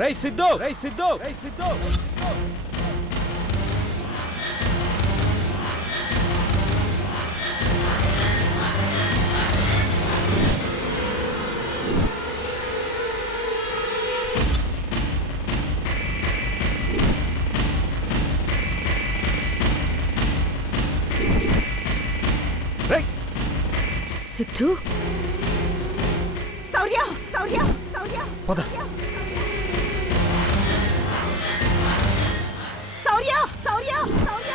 రై సిద్ధు రై సిద్ధు రై సిద్ధు సిద్ధు శౌర్య శౌర్య శౌర్య పద శౌర్య శౌర్య శౌర్య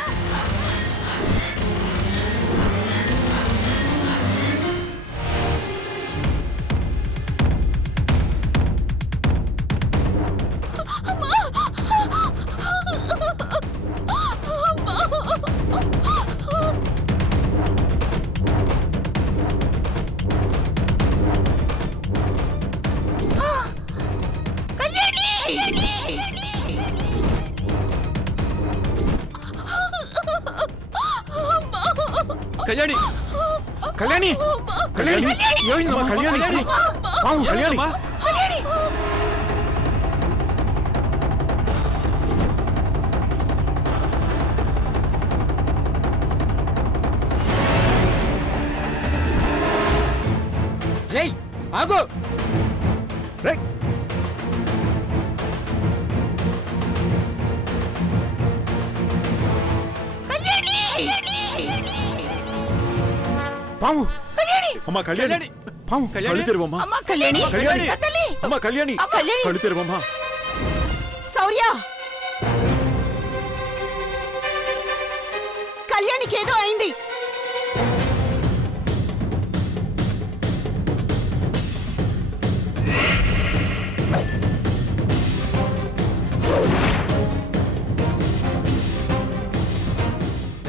కళ్యాణి కళ్యాణి కళ్యాణి ఏమైందమ్మా కళ్యాణి కళ్యాణి రేయ్ ఆగు రేయ్ పాము అమ్మా కళ్యాణి పాము కళ్యాణి తెరువమ్మా అమ్మ కళ్యాణి కళ్యాణి తల్లి అమ్మా కళ్యాణి కళ్యాణి కళ్ళు తెరువమ్మా శౌర్య కళ్యాణికి ఏదో అయింది.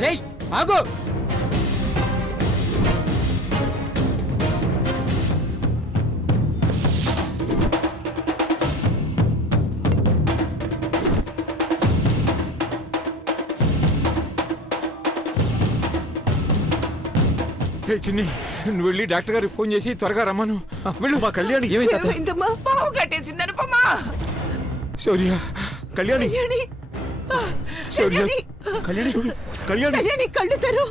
రేయ్ ఆగు చిన్ని నువ్వు వెళ్ళి డాక్టర్ గారికి ఫోన్ చేసి త్వరగా రమ్మను వెళ్ళు మా కళ్యాణి ఏమైందమ్మా? పావు కట్టేసిందని పమ్మా. శౌర్య కళ్యాణి కళ్యాణి శౌర్య కళ్యాణి చూడు కళ్యాణి కళ్యాణి కళ్ళు తెరు.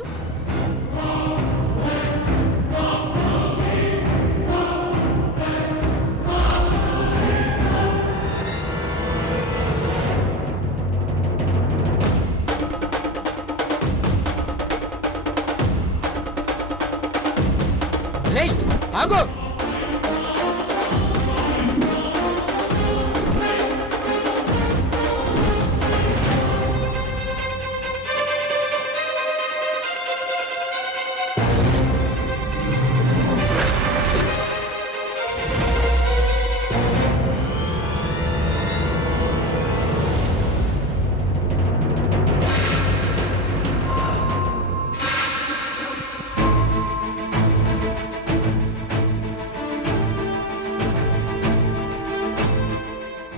రేయ్ ఆగు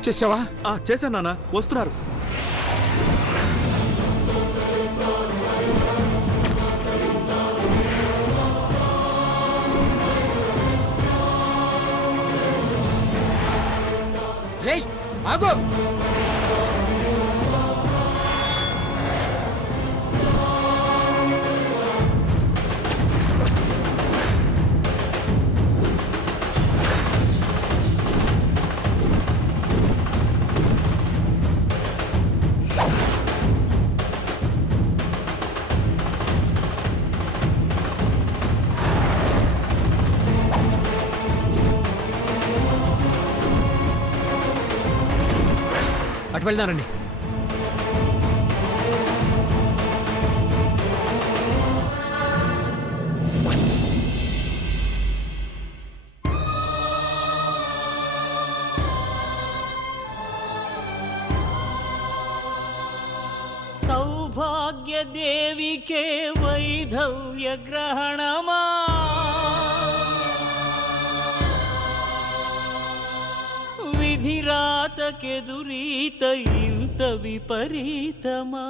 చేసావా? చేశాను నాన్న, వస్తున్నారు. రేయ్ ఆగు అటు వెళ్దానండి. సౌభాగ్య దేవికే వైధవ్య గ్రహణమా విధిరాతకెదురీత ఇంత విపరీతమా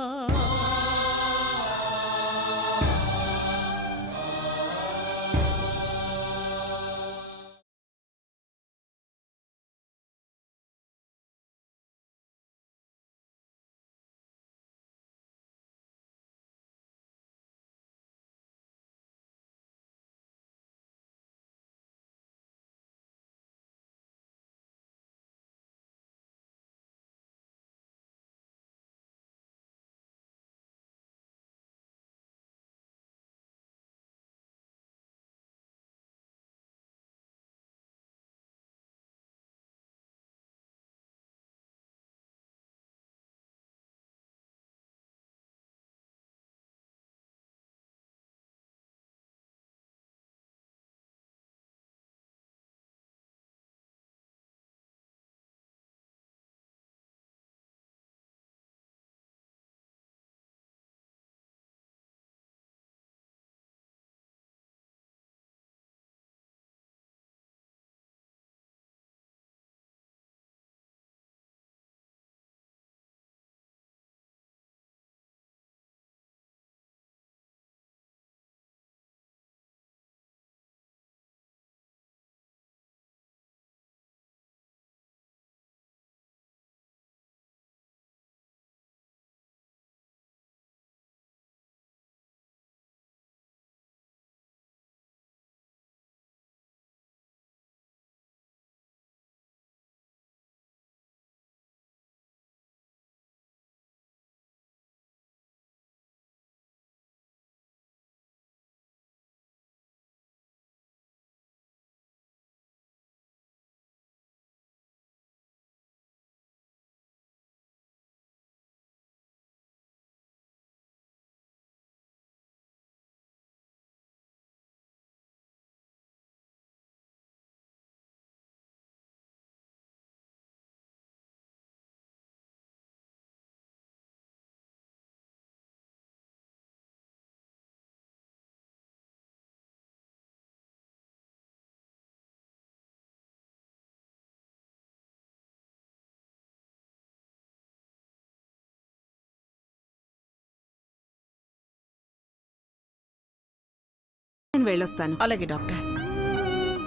నేను వెళ్ళొస్తాను. అలాగే డాక్టర్.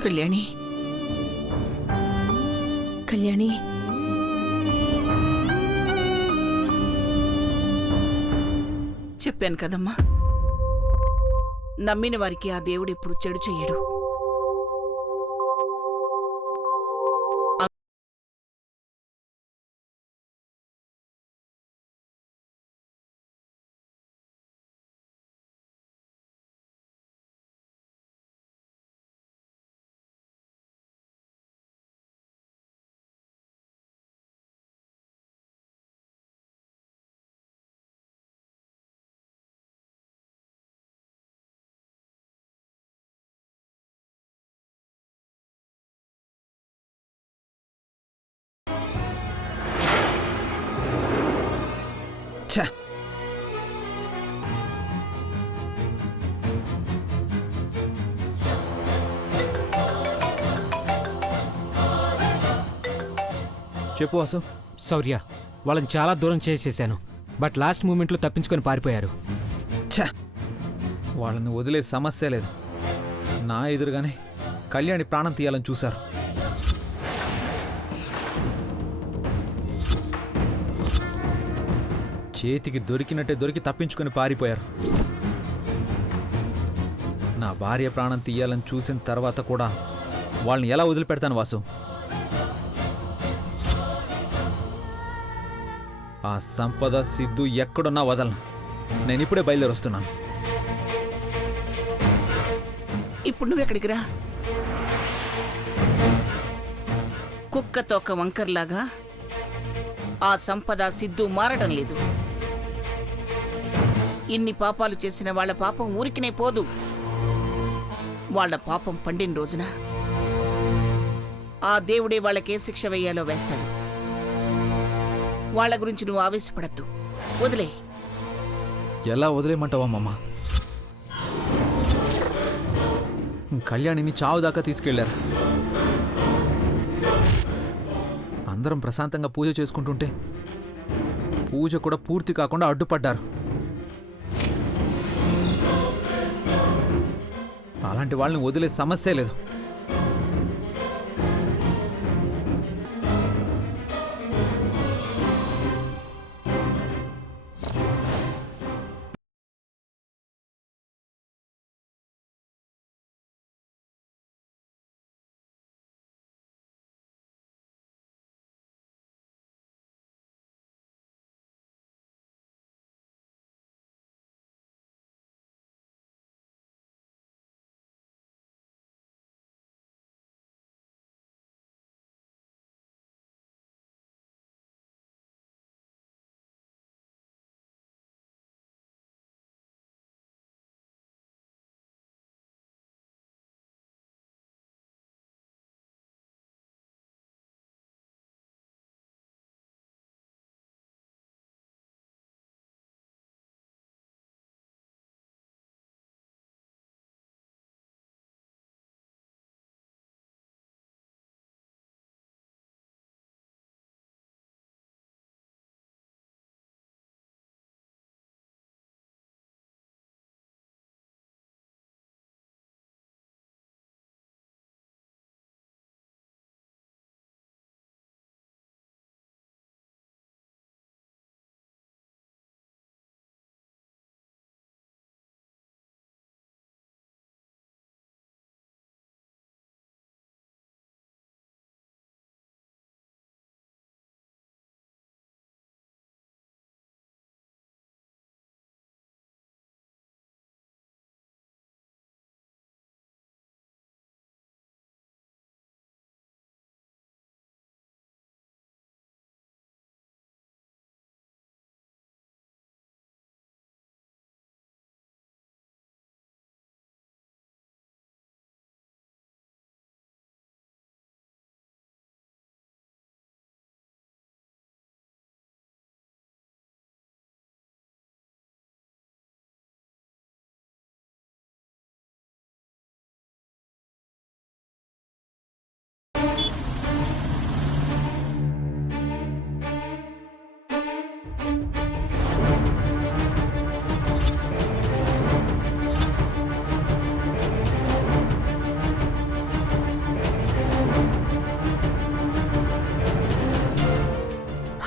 కళ్యాణి, కళ్యాణి, చెప్పాను కదమ్మా, నమ్మిన వారికి ఆ దేవుడు ఎప్పుడు చెడు చెయ్యడు. ఛ! చెప్పు వాసు. శౌర్య, వాళ్ళని చాలా దూరం చేసేసాను, బట్ లాస్ట్ మూమెంట్లో తప్పించుకొని పారిపోయారు. ఛ! వాళ్ళని వదిలే సమస్య లేదు. నా ఎదురుగానే కళ్యాణి ప్రాణం తీయాలని చూశారు. చేతికి దొరికినట్టే దొరికి తప్పించుకొని పారిపోయారు. నా భార్య ప్రాణం తీయాలని చూసిన తర్వాత కూడా వాళ్ళని ఎలా వదిలిపెడతాను వాసు? ఆ సంపద సిద్ధు ఎక్కడున్నా వదలను. నేను ఇప్పుడే బయలుదేరి వస్తున్నాను. ఇప్పుడు నువ్వెక్కడికి రా. కుక్క తోక వంకర్లాగా ఆ సంపద సిద్ధు మారడం లేదు. ఇన్ని పాపాలు చేసిన వాళ్ళ పాపం ఊరికినే పోదు. వాళ్ళ పాపం పండిన రోజున ఆ దేవుడే వాళ్ళకే శిక్ష వేయాలో వేస్తాడు. వాళ్ళ గురించి నువ్వు ఆవేశపడద్దు, వదిలే. ఎలా వదిలేయమంటావమ్మా? కళ్యాణిని చావు దాకా తీసుకెళ్లారు. అందరం ప్రశాంతంగా పూజ చేసుకుంటుంటే పూజ కూడా పూర్తి కాకుండా అడ్డుపడ్డారు. అలాంటి వాళ్ళని వదిలే సమస్యే లేదు.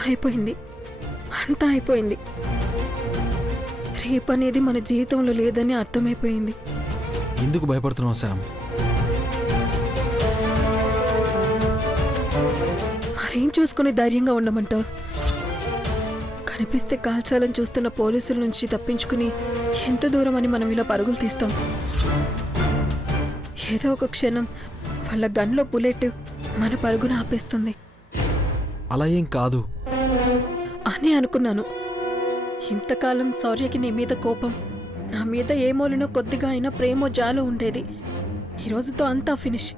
అయిపోయింది, అంతా అయిపోయింది. రేపనేది మన జీవితంలో లేదని అర్థమైపోయింది. ఎందుకు భయపడుతున్నావు శామ్? మరేం చూసుకుని ధైర్యంగా ఉండమంటావు? కనిపిస్తే కాల్చాలని చూస్తున్న పోలీసుల నుంచి తప్పించుకుని ఎంత దూరం అని మనం ఇలా పరుగులు తీస్తాం? ఏదో ఒక క్షణం వాళ్ళ గన్లో బుల్లెట్ మన పరుగును ఆపేస్తుంది అలా ఏం కాదు అని అనుకున్నాను. ఇంతకాలం శౌర్యకి నీ మీద కోపం, నా మీద ఏ మూలనో కొద్దిగా అయినా ప్రేమో జాలో ఉండేది. ఈ రోజుతో అంతా ఫినిష్.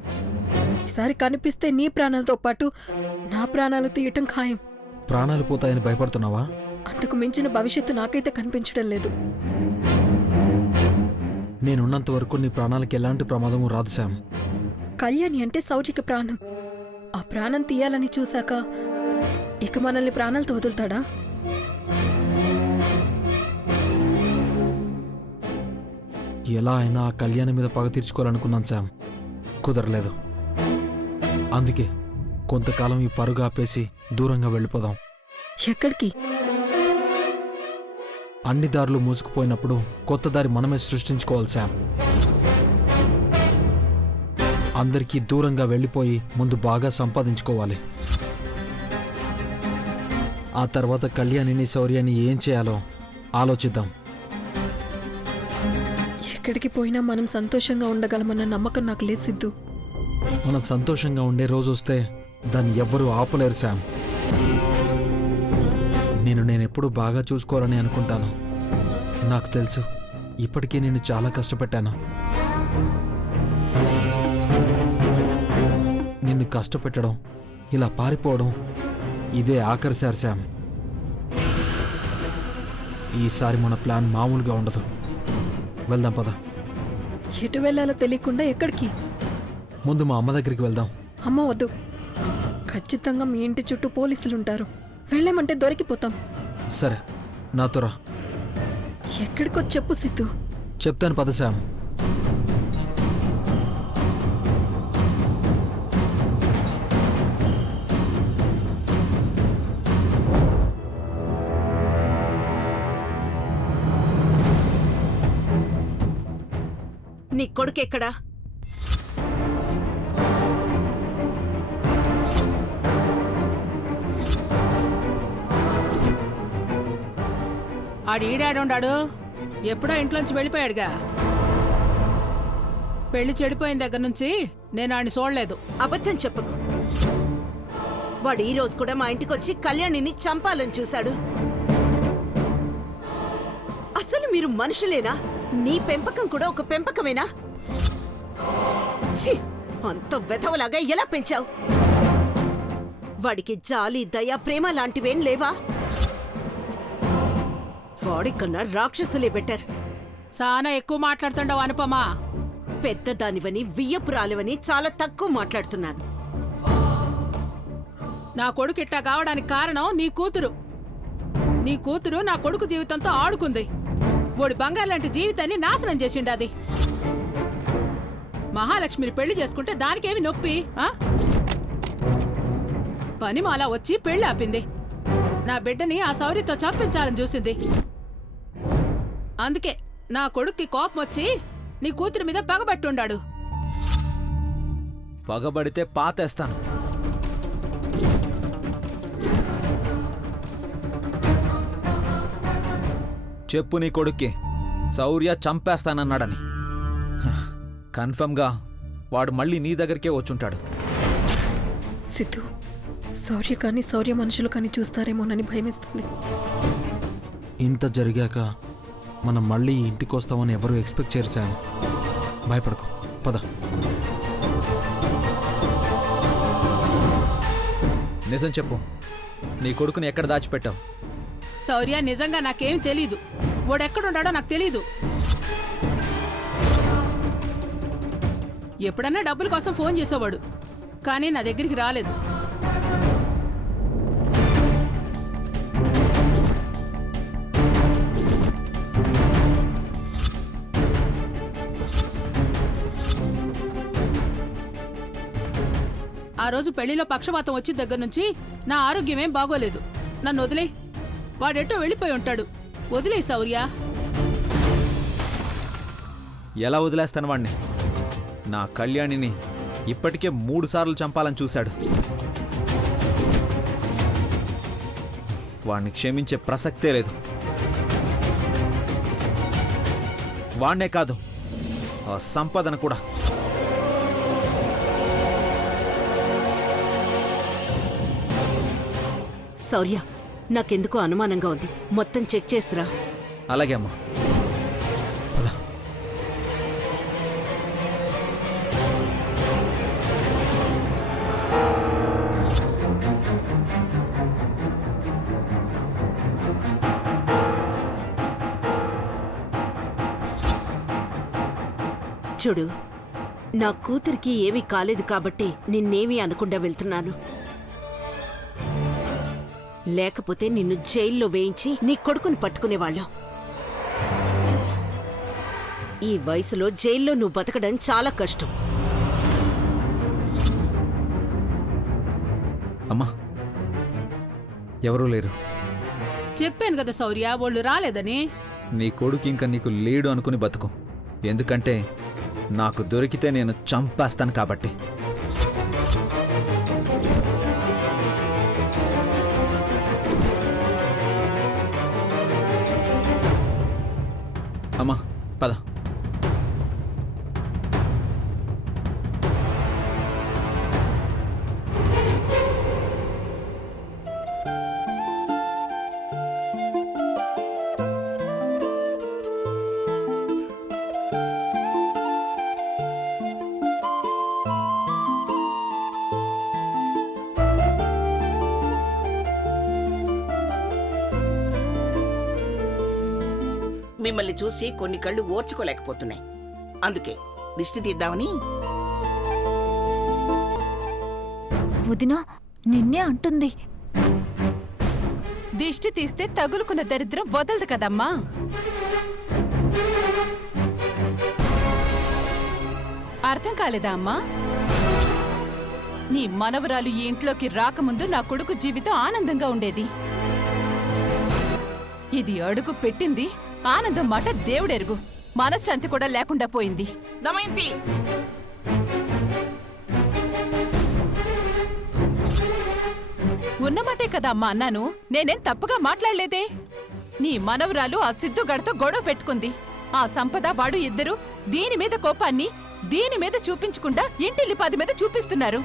ఈసారి కనిపిస్తే నీ ప్రాణాలతో పాటు నా ప్రాణాలు తీయటం ఖాయం. ప్రాణాలు పోతాయని భయపడుతున్నావా? అంతకు మించిన భవిష్యత్తు నాకైతే కనిపించడం లేదు. నేనున్నంత వరకు నీ ప్రాణాలకి ఎలాంటి ప్రమాదము రాదు శామ్. కళ్యాణి అంటే శౌర్యకి ప్రాణం. ఆ ప్రాణం తీయాలని చూశాక ఇక మనల్ని ప్రాణాలతో వదులుతాడా? ఎలా అయినా ఆ కళ్యాణి మీద పగ తీర్చుకోవాలనుకున్నాను శామ్, కుదరలేదు. అందుకే కొంతకాలం ఈ పరుగు ఆపేసి దూరంగా వెళ్ళిపోదాం. ఎక్కడికి? అన్ని దారులు మూసుకుపోయినప్పుడు కొత్త దారి మనమే సృష్టించుకోవాలి శామ్. అందరికీ దూరంగా వెళ్ళిపోయి ముందు బాగా సంపాదించుకోవాలి. ఆ తర్వాత కళ్యాణిని శౌర్యాన్ని ఏం చేయాలో ఆలోచిద్దాం. ఎక్కడికి పోయినా మనం సంతోషంగా ఉండగలమన్న నమ్మకం నాకు లేదు సిద్ధు. మనం సంతోషంగా ఉండే రోజు వస్తే దాన్ని ఎవ్వరూ ఆపలేరు శామ్. నేనెప్పుడు బాగా చూసుకోవాలని అనుకుంటాను. నాకు తెలుసు, ఇప్పటికే నేను చాలా కష్టపెట్టాను. నిన్ను కష్టపెట్టడం, ఇలా పారిపోవడం ఇదే ఆఖరిసారి శామ్. ఈసారి మన ప్లాన్ మామూలుగా ఉండదు. వెళ్దాం పద. ఎటు వెళ్ళాలో తెలియకుండా ఎక్కడికి? ముందు మా అమ్మ దగ్గరికి వెళ్దాం. అమ్మ వద్దు, ఖచ్చితంగా మీ ఇంటి చుట్టూ పోలీసులుంటారు. వెళ్ళామంటే దొరికిపోతాం. సరే, నాతో రా. ఎక్కడికో చెప్పు సిద్ధు. చెప్తాను పద శామ్. నీ కొడుకెక్కడా? ఆడు ఈడాడుండాడు, ఎప్పుడో ఇంట్లోంచి వెళ్ళిపోయాడుగా. పెళ్లి చెడిపోయిన దగ్గర నుంచి నేను ఆడిని చూడలేదు. అబద్ధం చెప్పకు. వాడు ఈ రోజు కూడా మా ఇంటికొచ్చి కళ్యాణిని చంపాలని చూశాడు. అసలు మీరు మనుషులేనా? నీ పెంపకం కూడా ఒక పెంపకమేనా? ఛీ! అంత వెధవలాగా ఎలా పెంచావు? వాడికి జాలి, దయ, ప్రేమ లాంటివేం లేవా? వాడికన్నా రాక్షసులే బెటర్. చాలా ఎక్కువ మాట్లాడుతుండవు అనుపమా. పెద్దదానివని, వియ్యపురాలివని చాలా తక్కువ మాట్లాడుతున్నాను. నా కొడుకు ఇట్టా కావడానికి కారణం నీ కూతురు. నీ కూతురు నా కొడుకు జీవితంతో ఆడుకుంది. ఓడి బంగారు లాంటి జీవితాన్ని నాశనం చేసిండాది. మహాలక్ష్మిని పెళ్లి చేసుకుంటే దానికేమి నొప్పి? పనిమాల వచ్చి పెళ్లి ఆపింది. నా బిడ్డని ఆ శౌర్యతో చంపించాలని చూసింది. అందుకే నా కొడుక్కి కోపం వచ్చి నీ కూతురి మీద పగబట్టుండాడు. పగబడితే పాతేస్తాను. చెప్పు నీ కొడుక్కి శౌర్య చంపేస్తానన్నాడని. కన్ఫర్మ్గా వాడు మళ్ళీ నీ దగ్గరికే వచ్చుంటాడు. సిద్ధు, శౌర్య కానీ శౌర్య మనుషులు కానీ చూస్తారేమోనని భయమేస్తుంది. ఇంత జరిగాక మనం మళ్ళీ ఇంటికి వస్తామని ఎవరు ఎక్స్పెక్ట్ చేయరు శామ్. భయపడకు, పద. నిజం చెప్పు, నీ కొడుకుని ఎక్కడ దాచిపెట్టావు? శౌర్య నిజంగా నాకేం తెలీదు. వాడెక్కడుంటాడో నాకు తెలీదు. ఎప్పుడన్నా డబ్బుల కోసం ఫోన్ చేసేవాడు, కానీ నా దగ్గరికి రాలేదు. ఆ రోజు పెళ్లిలో పక్షవాతం వచ్చిన దగ్గర నుంచి నా ఆరోగ్యమేం బాగోలేదు. నన్ను వదిలే. వాడెటో వెళ్ళిపోయి ఉంటాడు. వదిలే శౌర్య. ఎలా వదిలేస్తాను వాణ్ణి? నా కళ్యాణిని ఇప్పటికే 3 సార్లు చంపాలని చూశాడు. వాణ్ణి క్షమించే ప్రసక్తే లేదు. వాణ్ణే కాదు, ఆ సంపదను కూడా. శౌర్య, నాకెందుకో అనుమానంగా ఉంది. మొత్తం చెక్ చేసిరా. అలాగే అమ్మా. పద. చూడు, నా కూతురికి ఏమీ కాలేదు కాబట్టి నిన్నేమీ అనకుండా వెళ్తున్నాను. లేకపోతే నిన్ను జైల్లో వేయించి నీ కొడుకుని పట్టుకునేవాళ్ళం. ఈ వయసులో జైల్లో నువ్వు బతకడం చాలా కష్టం. అమ్మా, ఎవరూ లేరు. చెప్పాను కదా శౌర్య, వాళ్ళు రాలేదని. నీ కొడుకు ఇంకా నీకు లేడు అనుకుని బతుకు. ఎందుకంటే నాకు దొరికితే నేను చంపేస్తాను కాబట్టి. అమ్మా, పద. మిమ్మల్ని చూసి కొన్ని కళ్ళు ఓర్చుకోలేకపోతున్నాయి. అందుకే దిష్టి తీద్దామని. వదినా నిన్నే అంటుంది. దిష్టి తీస్తే తగులుకున్న దరిద్రం వదలదు కదమ్మా. అర్థం కాలేదా అమ్మా? నీ మనవరాలు ఈ ఇంట్లోకి రాకముందు నా కొడుకు జీవితం ఆనందంగా ఉండేది. ఇది అడుగు పెట్టింది ఆనందం మాట దేవుడెరుగు. మనశ్శాంతి కూడా లేకుండా పోయింది. దమయంతి, ఉన్నమాటే కదా అమ్మా అన్నాను. నేనేం తప్పుగా మాట్లాడలేదే. నీ మనవరాలు ఆ సిద్ధుగాడితో గొడవ పెట్టుకుంది. ఆ సంపద వాడు ఇద్దరు దీని మీద కోపాన్ని దీని మీద చూపించకుండా ఇంటిల్లి 10 మీద చూపిస్తున్నారు.